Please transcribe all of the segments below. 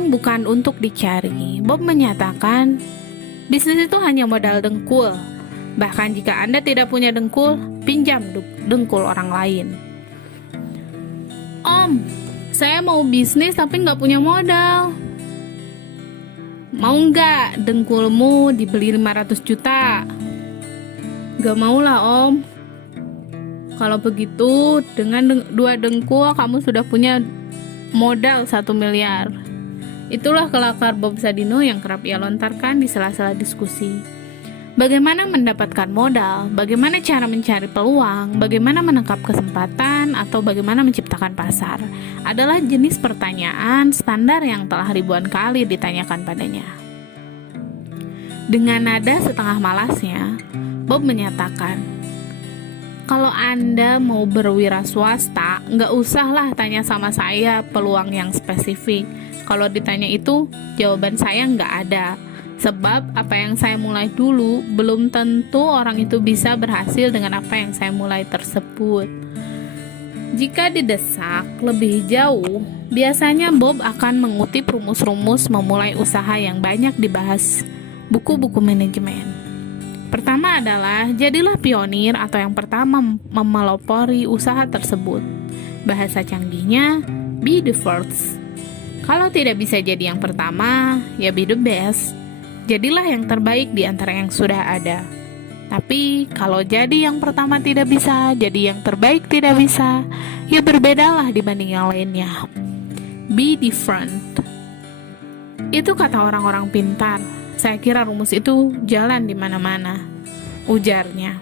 Uang bukan untuk dicari. Bob menyatakan, bisnis itu hanya modal dengkul. Bahkan jika Anda tidak punya dengkul, pinjam dengkul orang lain. Om, saya mau bisnis tapi nggak punya modal. Mau nggak dengkulmu dibeli 500 juta? Gak mau lah om. Kalau begitu, dengan 2 dengkul kamu sudah punya modal 1 miliar. Itulah kelakar Bob Sadino yang kerap ia lontarkan di sela-sela diskusi. Bagaimana mendapatkan modal, bagaimana cara mencari peluang, bagaimana menangkap kesempatan, atau bagaimana menciptakan pasar adalah jenis pertanyaan standar yang telah ribuan kali ditanyakan padanya. Dengan nada setengah malasnya, Bob menyatakan, kalau Anda mau berwira swasta, nggak usahlah tanya sama saya peluang yang spesifik. Kalau ditanya itu, jawaban saya nggak ada. Sebab apa yang saya mulai dulu, belum tentu orang itu bisa berhasil dengan apa yang saya mulai tersebut. Jika didesak lebih jauh, biasanya Bob akan mengutip rumus-rumus memulai usaha yang banyak dibahas buku-buku manajemen. Pertama adalah, jadilah pionir atau yang pertama memelopori usaha tersebut. Bahasa canggihnya, be the first. Kalau tidak bisa jadi yang pertama, ya be the best. Jadilah yang terbaik di antara yang sudah ada. Tapi, kalau jadi yang pertama tidak bisa, jadi yang terbaik tidak bisa, ya berbedalah dibanding yang lainnya. Be different. Itu kata orang-orang pintar. Saya kira rumus itu jalan di mana-mana, ujarnya.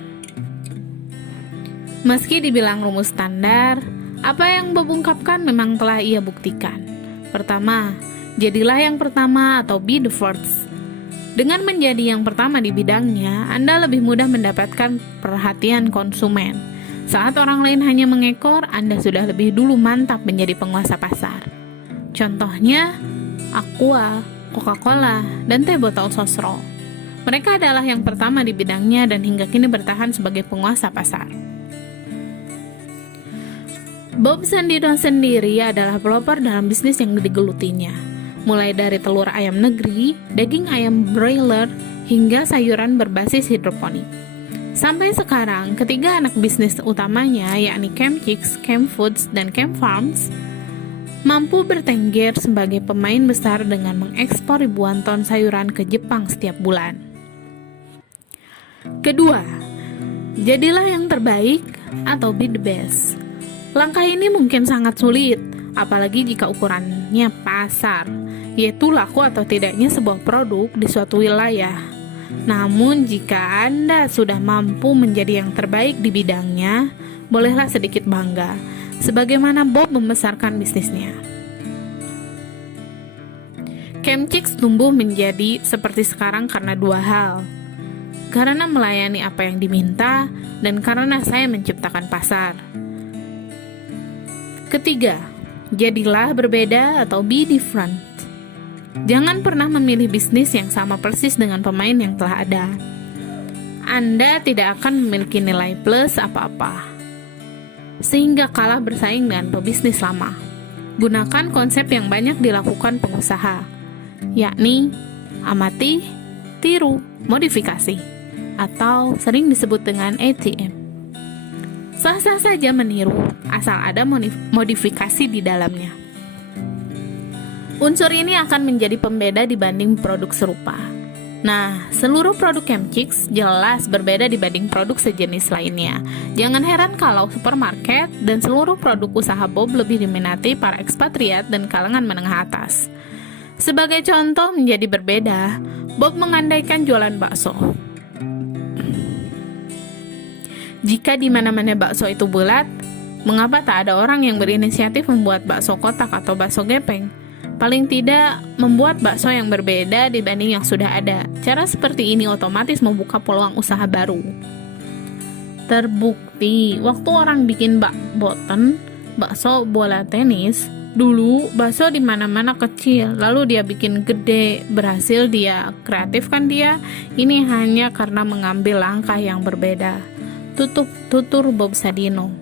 Meski dibilang rumus standar, apa yang Bob ungkapkan memang telah ia buktikan. Pertama, jadilah yang pertama atau be the first. Dengan menjadi yang pertama di bidangnya, Anda lebih mudah mendapatkan perhatian konsumen. Saat orang lain hanya mengekor, Anda sudah lebih dulu mantap menjadi penguasa pasar. Contohnya, Aqua, Coca-Cola, dan teh botol sosro. Mereka adalah yang pertama di bidangnya dan hingga kini bertahan sebagai penguasa pasar. Bob Sadino sendiri adalah pelopor dalam bisnis yang digelutinya, mulai dari telur ayam negeri, daging ayam broiler, hingga sayuran berbasis hidroponik. Sampai sekarang, ketiga anak bisnis utamanya, yakni Camp Chicks, Camp Foods, dan Camp Farms, mampu bertengger sebagai pemain besar dengan mengekspor ribuan ton sayuran ke Jepang setiap bulan. Kedua, jadilah yang terbaik atau be the best. Langkah ini mungkin sangat sulit, apalagi jika ukurannya pasar, yaitu laku atau tidaknya sebuah produk di suatu wilayah. Namun jika Anda sudah mampu menjadi yang terbaik di bidangnya, bolehlah sedikit bangga, sebagaimana Bob membesarkan bisnisnya. Camp Chicks tumbuh menjadi seperti sekarang karena 2 hal. Karena melayani apa yang diminta, dan karena saya menciptakan pasar. Ketiga, jadilah berbeda atau be different. Jangan pernah memilih bisnis yang sama persis dengan pemain yang telah ada. Anda tidak akan memiliki nilai plus apa-apa, sehingga kalah bersaing dengan pebisnis lama. Gunakan konsep yang banyak dilakukan pengusaha, yakni amati, tiru, modifikasi, atau sering disebut dengan ATM. Sah-sah saja meniru, asal ada modifikasi di dalamnya. Unsur ini akan menjadi pembeda dibanding produk serupa. Nah, seluruh produk Camp Chicks jelas berbeda dibanding produk sejenis lainnya. Jangan heran kalau supermarket dan seluruh produk usaha Bob lebih diminati para ekspatriat dan kalangan menengah atas. Sebagai contoh menjadi berbeda, Bob mengandaikan jualan bakso. Jika di mana-mana bakso itu bulat, mengapa tak ada orang yang berinisiatif membuat bakso kotak atau bakso gepeng? Paling tidak membuat bakso yang berbeda dibanding yang sudah ada. Cara seperti ini otomatis membuka peluang usaha baru. Terbukti, waktu orang bikin bakso bola tenis, dulu bakso di mana-mana kecil, lalu dia bikin gede, berhasil dia, kreatif kan dia? Ini hanya karena mengambil langkah yang berbeda. Tutur Bob Sadino.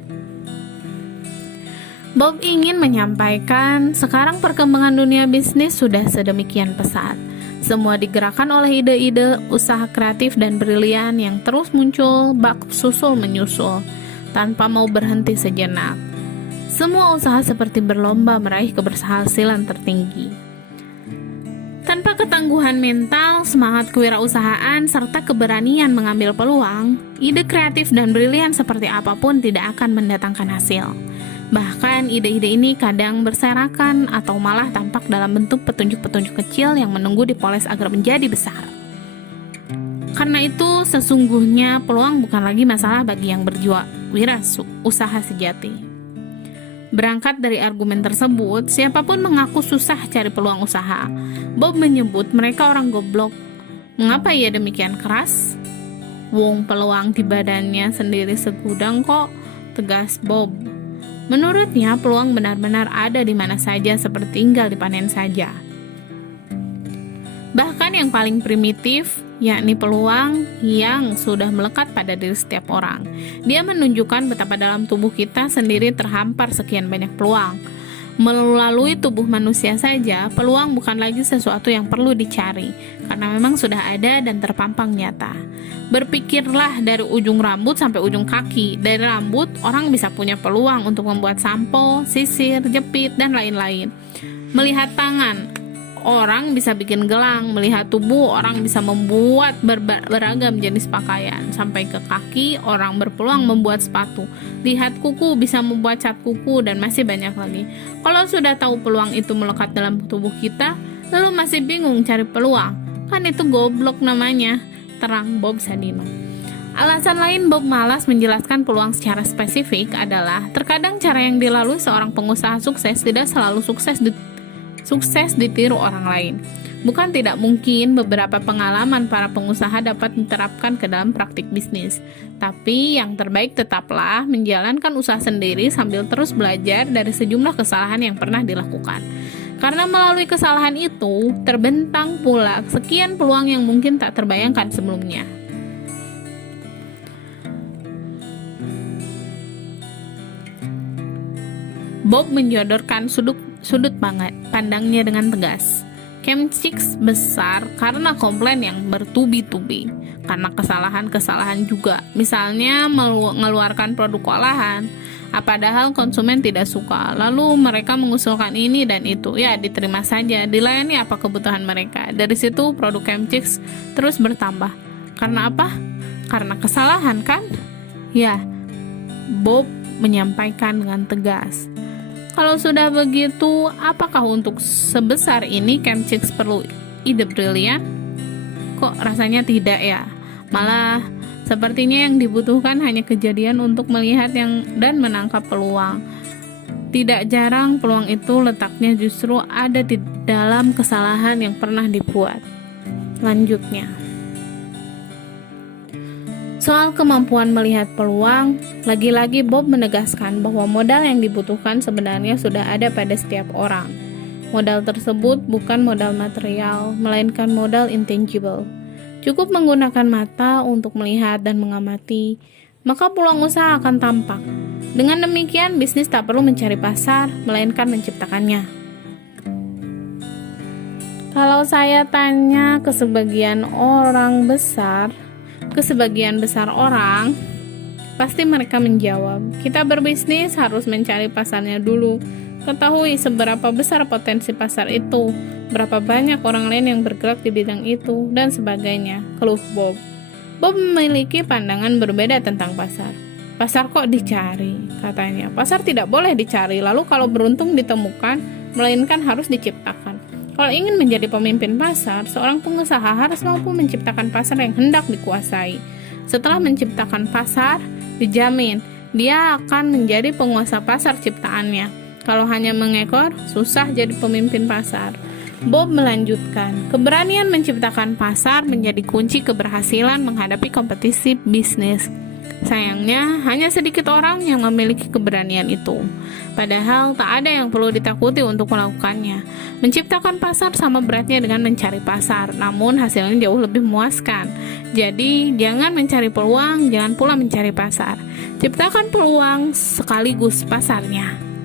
Bob ingin menyampaikan, sekarang perkembangan dunia bisnis sudah sedemikian pesat. Semua digerakkan oleh ide-ide, usaha kreatif dan brilian yang terus muncul, bak susul menyusul, tanpa mau berhenti sejenak. Semua usaha seperti berlomba meraih keberhasilan tertinggi. Tanpa ketangguhan mental, semangat kewirausahaan, serta keberanian mengambil peluang, ide kreatif dan brilian seperti apapun tidak akan mendatangkan hasil. Bahkan ide-ide ini kadang berserakan atau malah tampak dalam bentuk petunjuk-petunjuk kecil yang menunggu dipoles agar menjadi besar. Karena itu, sesungguhnya peluang bukan lagi masalah bagi yang berwirausaha sejati. Berangkat dari argumen tersebut, siapapun mengaku susah cari peluang usaha. Bob menyebut mereka orang goblok. Mengapa ia demikian keras? Wong peluang di badannya sendiri segudang kok, tegas Bob. Menurutnya, peluang benar-benar ada di mana saja seperti tinggal dipanen saja. Bahkan yang paling primitif, yakni peluang yang sudah melekat pada diri setiap orang. Dia menunjukkan betapa dalam tubuh kita sendiri terhampar sekian banyak peluang. Melalui tubuh manusia saja, peluang bukan lagi sesuatu yang perlu dicari, karena memang sudah ada dan terpampang nyata. Berpikirlah dari ujung rambut sampai ujung kaki. Dari rambut, orang bisa punya peluang untuk membuat sampo, sisir, jepit, dan lain-lain. Melihat tangan, orang bisa bikin gelang. Melihat tubuh, orang bisa membuat beragam jenis pakaian. Sampai ke kaki, orang berpeluang membuat sepatu. Lihat kuku, bisa membuat cat kuku, dan masih banyak lagi. Kalau sudah tahu peluang itu melekat dalam tubuh kita, lalu masih bingung cari peluang, kan itu goblok namanya, terang Bob Sadino. Alasan lain Bob malas menjelaskan peluang secara spesifik adalah terkadang cara yang dilalui seorang pengusaha sukses tidak selalu sukses ditiru orang lain. Bukan tidak mungkin beberapa pengalaman para pengusaha dapat diterapkan ke dalam praktik bisnis. Tapi yang terbaik tetaplah menjalankan usaha sendiri sambil terus belajar dari sejumlah kesalahan yang pernah dilakukan. Karena melalui kesalahan itu, terbentang pula sekian peluang yang mungkin tak terbayangkan sebelumnya. Bob menjodorkan sudut pandangnya dengan tegas. Chemchicks besar karena komplain yang bertubi-tubi, karena kesalahan-kesalahan juga, misalnya mengeluarkan produk olahan, padahal konsumen tidak suka, lalu mereka mengusulkan ini dan itu, ya diterima saja, dilayani apa kebutuhan mereka. Dari situ produk Chemchicks terus bertambah. Karena apa? Karena kesalahan kan? Ya, Bob menyampaikan dengan tegas. Kalau sudah begitu, apakah untuk sebesar ini Chemchicks perlu ide brilian? Kok rasanya tidak ya? Malah sepertinya yang dibutuhkan hanya kejadian untuk melihat dan menangkap peluang. Tidak jarang peluang itu letaknya justru ada di dalam kesalahan yang pernah dibuat. Lanjutnya, soal kemampuan melihat peluang, lagi-lagi Bob menegaskan bahwa modal yang dibutuhkan sebenarnya sudah ada pada setiap orang. Modal tersebut bukan modal material, melainkan modal intangible. Cukup menggunakan mata untuk melihat dan mengamati, maka peluang usaha akan tampak. Dengan demikian, bisnis tak perlu mencari pasar, melainkan menciptakannya. Kalau saya tanya ke sebagian besar orang, pasti mereka menjawab, kita berbisnis harus mencari pasarnya dulu. Ketahui seberapa besar potensi pasar itu, berapa banyak orang lain yang bergerak di bidang itu, dan sebagainya, keluh Bob. Bob memiliki pandangan berbeda tentang pasar. Pasar kok dicari, katanya. Pasar tidak boleh dicari, lalu kalau beruntung ditemukan, melainkan harus diciptakan. Kalau ingin menjadi pemimpin pasar, seorang pengusaha harus mampu menciptakan pasar yang hendak dikuasai. Setelah menciptakan pasar, dijamin dia akan menjadi penguasa pasar ciptaannya. Kalau hanya mengekor, susah jadi pemimpin pasar. Bob melanjutkan, keberanian menciptakan pasar menjadi kunci keberhasilan menghadapi kompetisi bisnis. Sayangnya, hanya sedikit orang yang memiliki keberanian itu. Padahal tak ada yang perlu ditakuti untuk melakukannya. Menciptakan pasar sama beratnya dengan mencari pasar, namun hasilnya jauh lebih memuaskan. Jadi, jangan mencari peluang, jangan pula mencari pasar. Ciptakan peluang sekaligus pasarnya.